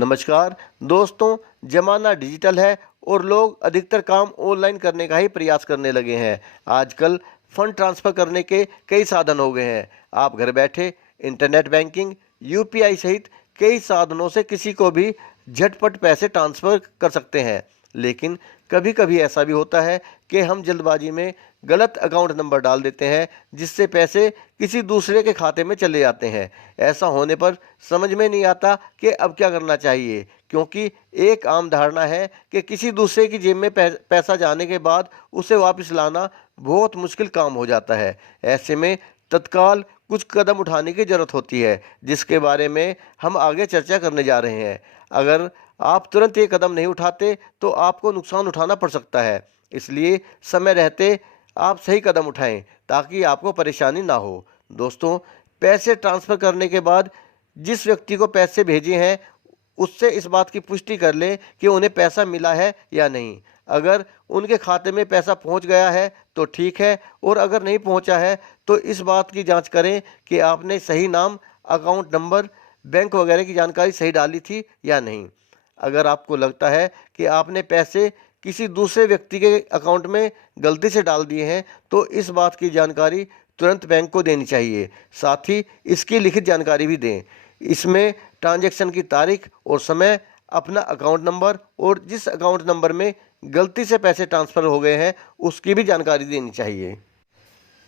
नमस्कार दोस्तों, ज़माना डिजिटल है और लोग अधिकतर काम ऑनलाइन करने का ही प्रयास करने लगे हैं। आजकल फंड ट्रांसफ़र करने के कई साधन हो गए हैं। आप घर बैठे इंटरनेट बैंकिंग, यूपीआई सहित कई साधनों से किसी को भी झटपट पैसे ट्रांसफ़र कर सकते हैं। लेकिन कभी कभी ऐसा भी होता है कि हम जल्दबाजी में गलत अकाउंट नंबर डाल देते हैं, जिससे पैसे किसी दूसरे के खाते में चले जाते हैं। ऐसा होने पर समझ में नहीं आता कि अब क्या करना चाहिए, क्योंकि एक आम धारणा है कि किसी दूसरे की जेब में पैसा जाने के बाद उसे वापस लाना बहुत मुश्किल काम हो जाता है। ऐसे में तत्काल कुछ कदम उठाने की ज़रूरत होती है, जिसके बारे में हम आगे चर्चा करने जा रहे हैं। अगर आप तुरंत ये कदम नहीं उठाते तो आपको नुकसान उठाना पड़ सकता है। इसलिए समय रहते आप सही कदम उठाएं ताकि आपको परेशानी ना हो। दोस्तों, पैसे ट्रांसफ़र करने के बाद जिस व्यक्ति को पैसे भेजे हैं उससे इस बात की पुष्टि कर लें कि उन्हें पैसा मिला है या नहीं। अगर उनके खाते में पैसा पहुंच गया है तो ठीक है, और अगर नहीं पहुंचा है तो इस बात की जांच करें कि आपने सही नाम, अकाउंट नंबर, बैंक वगैरह की जानकारी सही डाली थी या नहीं। अगर आपको लगता है कि आपने पैसे किसी दूसरे व्यक्ति के अकाउंट में गलती से डाल दिए हैं तो इस बात की जानकारी तुरंत बैंक को देनी चाहिए। साथ ही इसकी लिखित जानकारी भी दें। इसमें ट्रांजैक्शन की तारीख और समय, अपना अकाउंट नंबर और जिस अकाउंट नंबर में गलती से पैसे ट्रांसफ़र हो गए हैं उसकी भी जानकारी देनी चाहिए।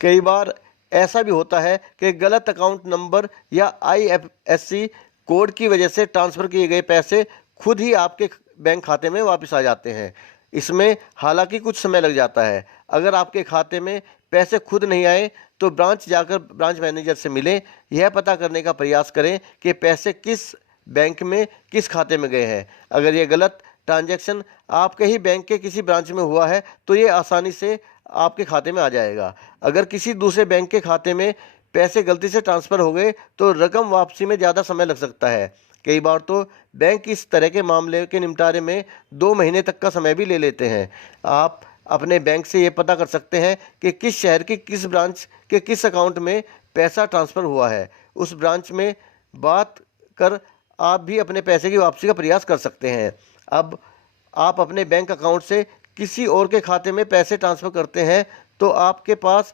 कई बार ऐसा भी होता है कि गलत अकाउंट नंबर या आईएफएससी कोड की वजह से ट्रांसफ़र किए गए पैसे खुद ही आपके बैंक खाते में वापस आ जाते हैं। इसमें हालांकि कुछ समय लग जाता है। अगर आपके खाते में पैसे खुद नहीं आए तो ब्रांच जाकर ब्रांच मैनेजर से मिलें। यह पता करने का प्रयास करें कि पैसे किस बैंक में, किस खाते में गए हैं। अगर ये गलत ट्रांजैक्शन आपके ही बैंक के किसी ब्रांच में हुआ है तो ये आसानी से आपके खाते में आ जाएगा। अगर किसी दूसरे बैंक के खाते में पैसे गलती से ट्रांसफ़र हो गए तो रकम वापसी में ज़्यादा समय लग सकता है। कई बार तो बैंक इस तरह के मामले के निपटारे में 2 महीने तक का समय भी ले लेते हैं। आप अपने बैंक से ये पता कर सकते हैं कि किस शहर की किस ब्रांच के किस अकाउंट में पैसा ट्रांसफ़र हुआ है। उस ब्रांच में बात कर आप भी अपने पैसे की वापसी का प्रयास कर सकते हैं। अब आप अपने बैंक अकाउंट से किसी और के खाते में पैसे ट्रांसफ़र करते हैं तो आपके पास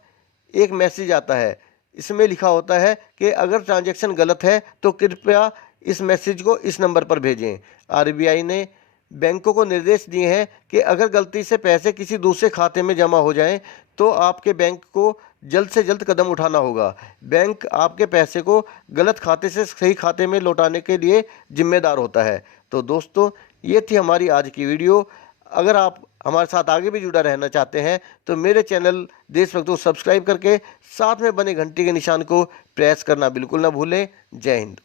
एक मैसेज आता है। इसमें लिखा होता है कि अगर ट्रांजैक्शन गलत है तो कृपया इस मैसेज को इस नंबर पर भेजें। आरबीआई ने बैंकों को निर्देश दिए हैं कि अगर गलती से पैसे किसी दूसरे खाते में जमा हो जाएं तो आपके बैंक को जल्द से जल्द कदम उठाना होगा। बैंक आपके पैसे को गलत खाते से सही खाते में लौटाने के लिए जिम्मेदार होता है। तो दोस्तों, ये थी हमारी आज की वीडियो। अगर आप हमारे साथ आगे भी जुड़ा रहना चाहते हैं तो मेरे चैनल देशभक्त को सब्सक्राइब करके साथ में बने घंटी के निशान को प्रेस करना बिल्कुल ना भूलें। जय हिंद।